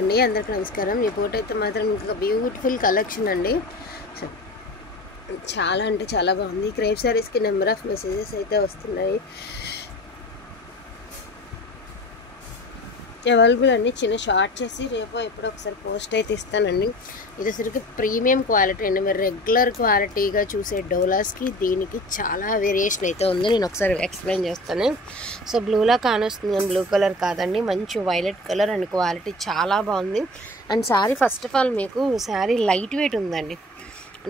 అండి అందరికీ నమస్కారం. ఈ ఫోటో అయితే మాత్రం ఇంకా బ్యూటిఫుల్ కలెక్షన్ అండి. సో చాలా అంటే చాలా బాగుంది. క్రేప్ సారీస్కి నెంబర్ ఆఫ్ మెసేజెస్ అయితే వస్తున్నాయి. అవైలబుల్ అండి. చిన్న షార్ట్ చేసి రేపు ఎప్పుడో ఒకసారి పోస్ట్ అయితే ఇస్తానండి. ఇది అసలుకి ప్రీమియం క్వాలిటీ అండి. మీరు రెగ్యులర్ క్వాలిటీగా చూసే డోలాస్కి దీనికి చాలా వేరియేషన్ అయితే ఉంది. నేను ఒకసారి ఎక్స్ప్లెయిన్ చేస్తాను. సో బ్లూలా కానొస్తుంది కానీ బ్లూ కలర్ కాదండి, మంచి వైలెట్ కలర్ అండ్ క్వాలిటీ చాలా బాగుంది. And sari first of all మీకు శారీ లైట్ వెయిట్ ఉందండి.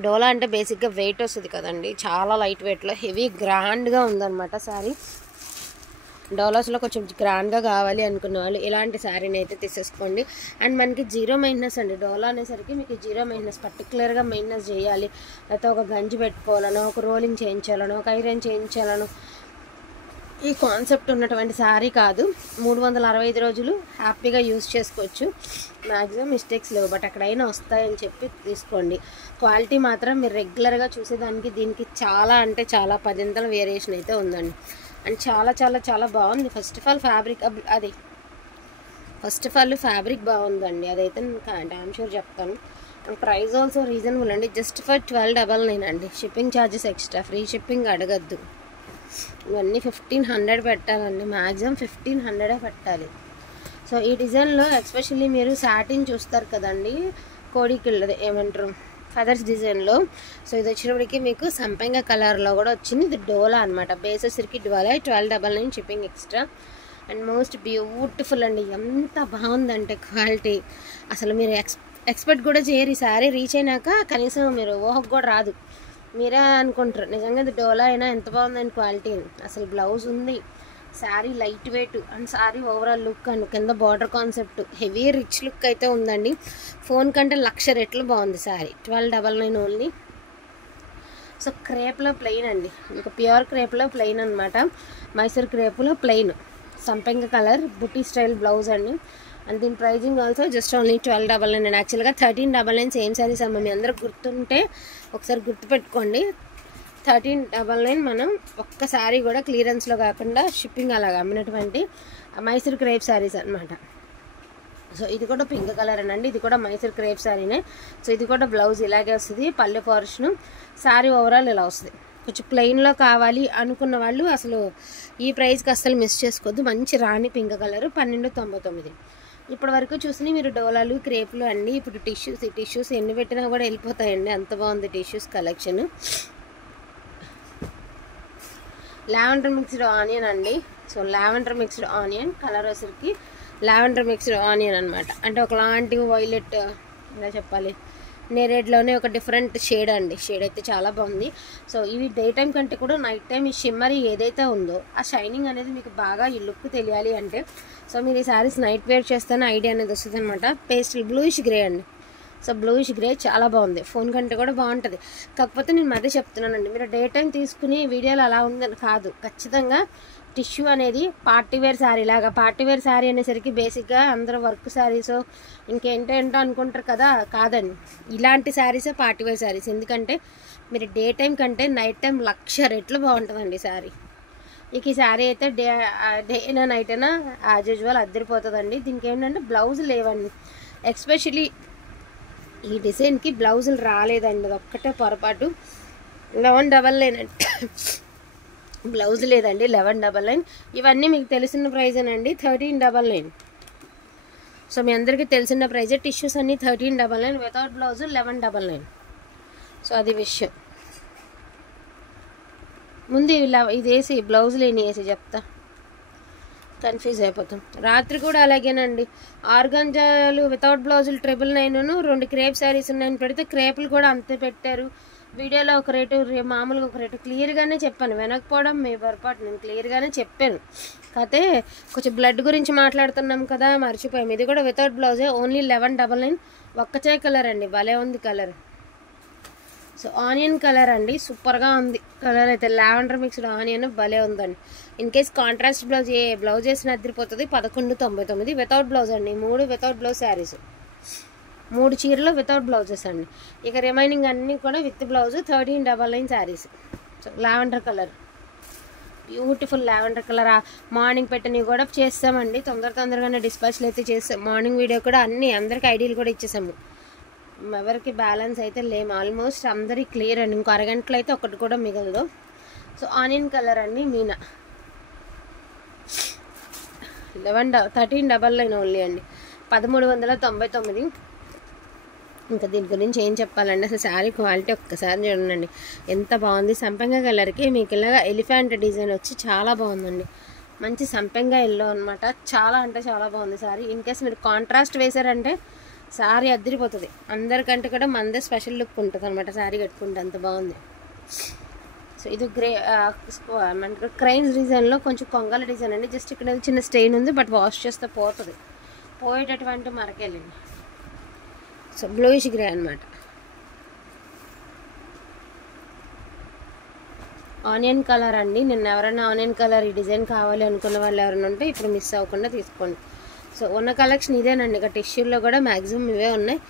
డోలా అంటే బేసిక్గా వెయిట్ వస్తుంది కదండి, చాలా లైట్ వెయిట్లో హెవీ గ్రాండ్గా ఉందన్నమాట శారీ. డోలాస్లో కొంచెం గ్రాండ్గా కావాలి అనుకున్న వాళ్ళు ఇలాంటి శారీని అయితే తీసేసుకోండి. అండ్ మనకి జీరో మెయింటెనెన్స్ అండి. డోలా అనేసరికి మీకు జీరో మెయింటెనెన్స్, పర్టికులర్గా మెయింటెనెన్స్ చేయాలి, లేకపోతే ఒక గంజి పెట్టుకోవాలనో, ఒక రోలింగ్ చేయించాలనో, ఒక ఐరన్ చేయించాలనో ఈ కాన్సెప్ట్ ఉన్నటువంటి శారీ కాదు. 365 రోజులు హ్యాపీగా యూజ్ చేసుకోవచ్చు. మ్యాక్సిమం మిస్టేక్స్ లేవు, బట్ అక్కడైనా వస్తాయని చెప్పి తీసుకోండి. క్వాలిటీ మాత్రం మీరు రెగ్యులర్గా చూసేదానికి దీనికి చాలా అంటే చాలా 10 వేరియేషన్ అయితే ఉందండి. అండ్ చాలా చాలా చాలా బాగుంది. ఫస్ట్ ఆఫ్ ఆల్ ఫ్యాబ్రిక్ బాగుందండి, అదైతే నేను డామ్ షూర్ చెప్తాను. అండ్ ప్రైస్ ఆల్సో రీజనబుల్ అండి. జస్ట్ ఫర్ 1299 అండి. Shipping charges extra, free shipping అడగద్దు. ఇవన్నీ 1500 పెట్టాలండి, మ్యాక్సిమం 1500 పెట్టాలి. సో ఈ డిజైన్లో ఎస్పెషల్లీ మీరు సాటిన్ చూస్తారు కదండి, కోడికిళ్ళది ఏమంటారు ఫెదర్స్ డిజైన్లో. సో ఇది వచ్చినప్పటికీ మీకు సంపంగ కలర్లో కూడా వచ్చింది. ఇది డోలా అనమాట. బేసెస్కి డోలా, 1299 shipping extra. And most beautiful అండి. ఎంత బాగుందంటే క్వాలిటీ అసలు మీరు ఎక్స్పెక్ట్ కూడా చేయరు. ఈ శారీ రీచ్ అయినాక కనీసం మీరు ఊహకు కూడా రాదు. మీరే అనుకుంటారు నిజంగా ఇది డోలా అయినా ఎంత బాగుందని క్వాలిటీ. అసలు బ్లౌజ్ ఉంది, sari light weight and sari overall look and కింద border concept heavy rich look అయితే ఉందండి. ఫోన్ కంటే 1,00,000 రెట్లు బాగుంది శారీ. 1299 ఓన్లీ. సో క్రేప్లో ప్లెయిన్ అండి, ఇంకా ప్యూర్ క్రేప్లో ప్లెయిన్ అనమాట. మైసూర్ క్రేప్లో ప్లెయిన్ సంపెంగ కలర్ బుటీ స్టైల్ బ్లౌజ్ అండి. అండ్ దీని ప్రైజింగ్ ఆల్సో జస్ట్ ఓన్లీ 1299 అండి. యాక్చువల్గా 1399 సేమ్ శారీస్ అమ్మ. మీ అందరూ గుర్తుంటే ఒకసారి గుర్తుపెట్టుకోండి. 1399 మనం ఒక్కసారి కూడా క్లియరెన్స్లో కాకుండా షిప్పింగ్ అలాగా అమ్మినటువంటి మైసూర్ క్రేప్ శారీస్ అనమాట. సో ఇది కూడా పింక్ కలర్ అండి, ఇది కూడా మైసూర్ క్రేప్ శారీనే. సో ఇది కూడా బ్లౌజ్ ఇలాగే వస్తుంది, పల్లె పోర్షను, శారీ ఓవరాల్ ఇలా వస్తుంది. కొంచెం ప్లెయిన్లో కావాలి అనుకున్న వాళ్ళు అసలు ఈ ప్రైస్కి అస్సలు మిస్ చేసుకోవద్దు. మంచి రాణి పింక్ కలర్, 1299. ఇప్పటి వరకు చూసి మీరు డోలాలు క్రేపులు అండి. ఇప్పుడు టిష్యూస్ ఎన్ని పెట్టినా కూడా వెళ్ళిపోతాయండి, అంత బాగుంది tissues collection. Lavender mixed onion అండి. So lavender mixed onion colour వచ్చరికి లావెండర్ మిక్స్డ్ ఆనియన్ అనమాట. అంటే ఒకలాంటి వైలెట్ ఇలా చెప్పాలి, నేరేడ్లోనే ఒక డిఫరెంట్ షేడ్ అండి. షేడ్ అయితే చాలా బాగుంది. సో ఇవి డే టైం కంటే కూడా నైట్ టైం ఈ షిమ్మరీ ఏదైతే ఉందో ఆ షైనింగ్ అనేది మీకు బాగా ఈ లుక్ తెలియాలి అంటే సో మీరు ఈ శారీస్ నైట్ వేర్ చేస్తేనే ఐడియా అనేది వస్తుంది అనమాట. పేస్టల్ బ్లూయిష్ గ్రే అండి. సో బ్లూయిష్ గ్రే చాలా బాగుంది, ఫోన్ కంటే కూడా బాగుంటుంది. కాకపోతే నేను మధ్య చెప్తున్నానండి, మీరు డే టైం తీసుకుని వీడియోలో అలా ఉందని కాదు. ఖచ్చితంగా టిష్యూ అనేది పార్టీ వేర్ శారీ లాగా, పార్టీ వేర్ శారీ అనేసరికి బేసిక్గా అందరూ వర్క్ శారీస్ ఇంకేంటో అనుకుంటారు కదా, కాదండి. ఇలాంటి శారీసే పార్టీ వేర్ శారీస్. ఎందుకంటే మీరు డే టైం కంటే నైట్ టైం 1,00,000 రెట్లు బాగుంటుందండి శారీ. ఇక ఈ శారీ అయితే డే అయినా నైట్ అయినా యాజ్ యూజువల్ అద్దరిపోతుందండి. దీనికి ఏంటంటే బ్లౌజ్ లేవండి. ఎస్పెషలీ ఈ డిజైన్కి బ్లౌజులు రాలేదండి, అది ఒక్కటే పొరపాటు. 1199 అంటే బ్లౌజ్ లేదండి, 1199. ఇవన్నీ మీకు తెలిసిన ప్రైజేనండి, 1399. సో మీ అందరికీ తెలిసిన ప్రైజే. టిష్యూస్ అన్నీ 1399, వితౌట్ బ్లౌజ్ 1199. సో అది విషయం. ముందు ఇలా ఇది వేసి బ్లౌజ్ లేని వేసి చెప్తా, కన్ఫ్యూజ్ అయిపోతాం. రాత్రి కూడా అలాగేనండి. ఆర్గంజాలు వితౌట్ బ్లౌజులు 999, 2 క్రేప్ శారీస్ ఉన్నాయని పెడితే క్రేపులు కూడా అంతే పెట్టారు. వీడియోలో ఒక రేటు, మామూలుగా ఒక రేటు. క్లియర్గానే చెప్పాను, వెనకపోవడం మీ పొరపాటు. నేను క్లియర్గానే చెప్పాను. కాకపోతే కొంచెం బ్లడ్ గురించి మాట్లాడుతున్నాం కదా, మర్చిపోయాం. ఇది కూడా వితౌట్ బ్లౌజే, ఓన్లీ 1199. ఒక్కచే కలర్ అండి, భలే ఉంది కలర్. సో ఆనియన్ కలర్ అండి, సూపర్గా ఉంది కలర్ అయితే. లావెండర్ మిక్స్డ్ ఆనియన్ భలే ఉందండి. ఇన్ కేస్ కాంట్రాస్ట్ బ్లౌజ్ వేసిన అద్దరిపోతుంది. 1199 వితౌట్ బ్లౌజ్ అండి. 3 వితౌట్ బ్లౌజ్ శారీస్, 3 చీరలు వితౌట్ బ్లౌజెస్ అండి. ఇక రిమైనింగ్ అన్నీ కూడా with blouse 1399 saris. So lavender colour beautiful lavender colour. Morning పెట్టినవి కూడా చేస్తామండి, తొందరగానే డిస్పాచ్లు అయితే చేస్తాం. మార్నింగ్ వీడియో కూడా అన్నీ అందరికి ఐడియాలు కూడా ఇచ్చేసాము, ఎవరికి బ్యాలెన్స్ అయితే లేము, ఆల్మోస్ట్ అందరి క్లియర్ అండి. ఇంకో అరగంటలో అయితే ఒకటి కూడా మిగలదు. సో ఆనియన్ కలర్ అండి, మీనా 1399 ఓన్లీ అండి, 1399. ఇంకా దీని గురించి ఏం చెప్పాలండి, అసలు శారీ క్వాలిటీ ఒక్కసారి చూడండి ఎంత బాగుంది. సంపెంగ కలర్కి మీకు ఇలాగా ఎలిఫెంట్ డిజైన్ వచ్చి చాలా బాగుందండి, మంచి సంపెంగ ఎల్లో అనమాట. చాలా అంటే చాలా బాగుంది శారీ. ఇన్ కేస్ మీరు కాంట్రాస్ట్ వేసారంటే శారీ అద్దరిపోతుంది, అందరికంటే కూడా మనదే స్పెషల్ లుక్ ఉంటుంది అనమాట శారీ కట్టుకుంటే, అంత బాగుంది. సో ఇది క్రైన్స్ డిజైన్లో కొంచెం కొంగల డిజైన్ అండి. జస్ట్ ఇక్కడ చిన్న స్టెయిన్ ఉంది, బట్ వాష్ చేస్తే పోతుంది, పోయేటటువంటి మరకెళ్ళండి. సో బ్లూయిష్ గ్రే అనమాట. ఆనియన్ కలర్ అండి. నిన్న ఎవరైనా ఆనియన్ కలర్ ఈ డిజైన్ కావాలి అనుకున్న వాళ్ళు ఎవరైనా ఉంటే ఇప్పుడు మిస్ అవ్వకుండా తీసుకోండి. సో ఉన్న కలెక్షన్ ఇదేనండి, ఇక టిష్యూల్లో కూడా మ్యాక్సిమం ఇవే ఉన్నాయి.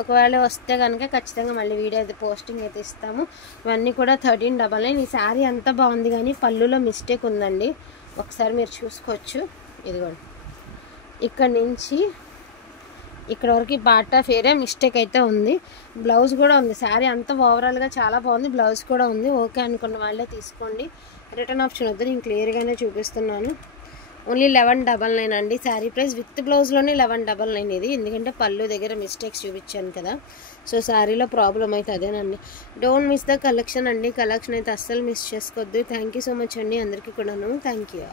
ఒకవేళ వస్తే కనుక ఖచ్చితంగా మళ్ళీ వీడియో అయితే పోస్టింగ్ అయితే ఇస్తాము. ఇవన్నీ కూడా 1399. ఈ శారీ అంతా బాగుంది కానీ పళ్ళులో మిస్టేక్ ఉందండి, ఒకసారి మీరు చూసుకోవచ్చు. ఇదిగోండి ఇక్కడ నుంచి ఇక్కడ వరకు బాటా ఫేరే మిస్టేక్ అయితే ఉంది. బ్లౌజ్ కూడా ఉంది, శారీ అంతా ఓవరాల్గా చాలా బాగుంది, బ్లౌజ్ కూడా ఉంది. ఓకే అనుకున్న వాళ్ళే తీసుకోండి, రిటర్న్ ఆప్షన్ వద్దు, నేను క్లియర్గానే చూపిస్తున్నాను. ఓన్లీ 1199 అండి శారీ ప్రైస్, విత్ బ్లౌజ్లోనే 1199 ఇది, ఎందుకంటే పళ్ళు దగ్గర మిస్టేక్స్ చూపించాను కదా. సో శారీలో ప్రాబ్లం అయితే అదేనండి. డోంట్ మిస్ ద కలెక్షన్ అండి, కలెక్షన్ అయితే అస్సలు మిస్ చేసుకోవద్దు. థ్యాంక్ యూ సో మచ్ అండి అందరికీ కూడాను, థ్యాంక్ యూ.